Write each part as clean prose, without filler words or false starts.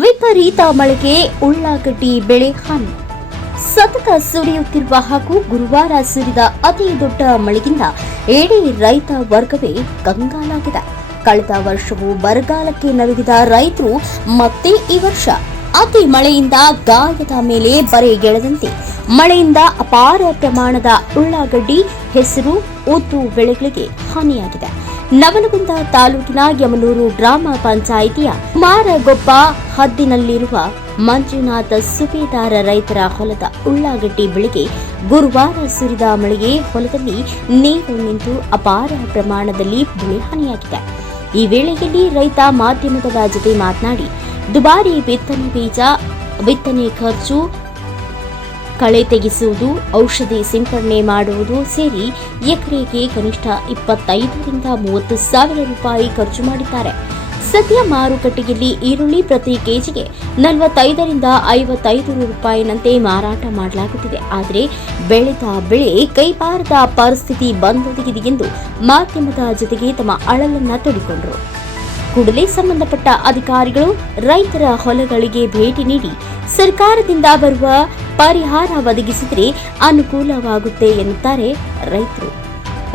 ವಿಪರೀತ ಮಳೆಗೆ ಉಳ್ಳಾಗಡ್ಡಿ ಬೆಳೆ ಹಾನಿ. ಸತತ ಸುರಿಯುತ್ತಿರುವ ಹಾಗೂ ಗುರುವಾರ ಸುರಿದ ಅತಿ ದೊಡ್ಡ ಮಳೆಯಿಂದ ಇಡೀ ರೈತ ವರ್ಗವೇ ಕಂಗಾಲಾಗಿದೆ. ಕಳೆದ ವರ್ಷವೂ ಬರಗಾಲಕ್ಕೆ ನಲುಗಿದ ರೈತರು ಮತ್ತೆ ಈ ವರ್ಷ ಅತಿ ಮಳೆಯಿಂದ ಗಾಯದ ಮೇಲೆ ಬರೆಗೆಳೆದಂತೆ ಮಳೆಯಿಂದ ಅಪಾರ ಪ್ರಮಾಣದ ಉಳ್ಳಾಗಡ್ಡಿ, ಹೆಸರು, ಉದ್ದು ಬೆಳೆಗಳಿಗೆ ಹಾನಿಯಾಗಿದೆ. ನವಲಗುಂದ ತಾಲೂಕಿನ ಯಮನೂರು ಗ್ರಾಮ ಪಂಚಾಯಿತಿಯ ಮಾರಗೊಪ್ಪ ಹದ್ದಿನಲ್ಲಿರುವ ಮಂಜುನಾಥ ಸುಬೇದಾರ ರೈತರ ಹೊಲದ ಉಳ್ಳಾಗಡ್ಡಿ ಬೆಳೆಗೆ ಗುರುವಾರ ಸುರಿದ ಮಳೆಗೆ ಹೊಲದಲ್ಲಿ ನೀರು ನಿಂತು ಅಪಾರ ಪ್ರಮಾಣದಲ್ಲಿ ಬೆಳೆ ಹಾನಿಯಾಗಿದೆ. ಈ ವೇಳೆಯಲ್ಲಿ ರೈತ ಮಾಧ್ಯಮದ ಜೊತೆ ಮಾತನಾಡಿ, ದುಬಾರಿ ಬಿತ್ತನೆ ಬೀಜ, ಬಿತ್ತನೆ ಖರ್ಚು, ಕಳೆ ತೆಗೆಸುವುದು, ಔಷಧಿ ಸಿಂಪಡಣೆ ಮಾಡುವುದು ಸೇರಿ ಎಕರೆಗೆ ಕನಿಷ್ಠ 25 ರಿಂದ 30 ಸಾವಿರ ರೂಪಾಯಿ ಖರ್ಚು ಮಾಡಿದ್ದಾರೆ. ಸದ್ಯ ಮಾರುಕಟ್ಟೆಯಲ್ಲಿ ಈರುಳ್ಳಿ ಪ್ರತಿ ಕೆಜಿಗೆ 45 ರಿಂದ 55 ರೂಪಾಯಿನಂತೆ ಮಾರಾಟ ಮಾಡಲಾಗುತ್ತಿದೆ. ಆದರೆ ಬೆಳೆದ ಬೆಳೆ ಕೈಬಾರದ ಪರಿಸ್ಥಿತಿ ಬಂದೊದಗಿದೆ ಎಂದು ಮಾಧ್ಯಮದ ಜೊತೆಗೆ ತಮ್ಮ ಅಳಲನ್ನ ತೋಡಿಕೊಂಡರು. ಕೂಡಲೇ ಸಂಬಂಧಪಟ್ಟ ಅಧಿಕಾರಿಗಳು ರೈತರ ಹೊಲಗಳಿಗೆ ಭೇಟಿ ನೀಡಿ ಸರ್ಕಾರದಿಂದ ಬರುವ ಪರಿಹಾರ ಒದಗಿಸಿದರೆ ಅನುಕೂಲವಾಗುತ್ತೆ ಎನ್ನುತ್ತಾರೆ ರೈತರು.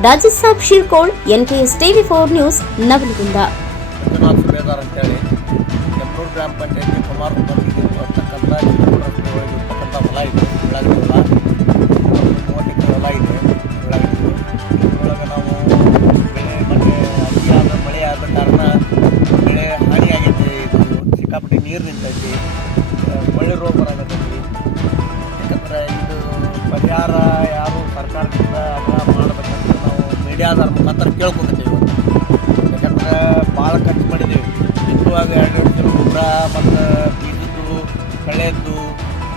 Rajasab Shirkol, NKS TV4 news, Navalgund. Subedar ಅಂತೇಳಿ ಯಮನೂರು ಗ್ರಾಮ ಪಂಚಾಯತಿ ಸುಮಾರು ಬರ್ತಕ್ಕಂಥ ಹೊಲ ಇದೆ. ಉಳ್ಳಾಗಡ್ಡಿ ಹೊಲ 30 ಎಕರೆ ಹೊಲ ಇದೆ. ಉಳ್ಳಾಗಡ್ಡಿ ಇದ್ರೊಳಗೆ ನಾವು ಬೆಳೆ ಮತ್ತು ಅತಿಯಾದ ಮಳೆ ಆದ ಕಾರಣ ಬೆಳೆ ಹಾನಿಯಾಗೈತಿ. ಇದು ಸಿಕ್ಕಾಪಟ್ಟೆ ನೀರು ನಿಂತೈತಿ, ಒಳ್ಳೆ ರೋಗ ಬರಾಗತ್ತೈತಿ. ಯಾಕಂದ್ರೆ ಇದು ಪರಿಹಾರ ಯಾರು ಸರ್ಕಾರದಿಂದ ಅದನ್ನ ಮಾಡಬೇಕಂತ ನಾವು ಮೀಡಿಯಾದ ಮುಖಾಂತರ ಕೇಳ್ಕೊತೀವಿ. ಯಾಕಂದ್ರೆ ಭಾಳ ಖರ್ಚು ಮಾಡಿದ್ದೀವಿ. ಬಿತ್ತುವಾಗ 2 ಕಿಲೋ ಗೊಬ್ಬರ ಮತ್ತು ಬೀಜದ್ದು, ಕಳೆದ್ದು,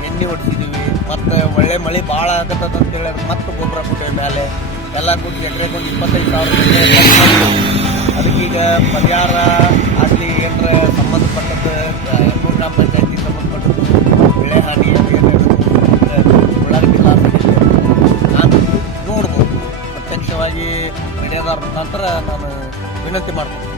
ಎಣ್ಣೆ ಹೊಡಿಸಿದ್ದೀವಿ. ಮತ್ತು ಒಳ್ಳೆ ಮಳೆ ಭಾಳ ಆಗತ್ತದ ಅಂತೇಳಿ ಮತ್ತೆ ಗೊಬ್ಬರ ಕೊಟ್ಟಿವಿ. ಮೇಲೆ ಎಲ್ಲ ಕೊಟ್ಟು ಎಕರೆಗೊಂದು 25,000 ಅದಕ್ಕೀಗ ಪರಿಹಾರ ಆಗಲಿ ಏನರ ಸಂಬಂಧಪಟ್ಟದ್ದು ಯಮನೂರು ಗ್ರಾಮ ಪಂಚಾಯತಿ ಸಂಬಂಧಪಟ್ಟದ್ದು ಬೆಳೆ ಹಾನಿ ಉಳ್ಳಾಗಡ್ಡಿ ಲಾಸ್ ಆಗಿದೆ. ನಾನು ನೋಡ್ಬೋದು ಪ್ರತ್ಯಕ್ಷವಾಗಿ ಮೀಡಿಯಾದವ್ರ ಮುಖಾಂತರ ನಾನು ವಿನಂತಿ ಮಾಡ್ತೀನಿ.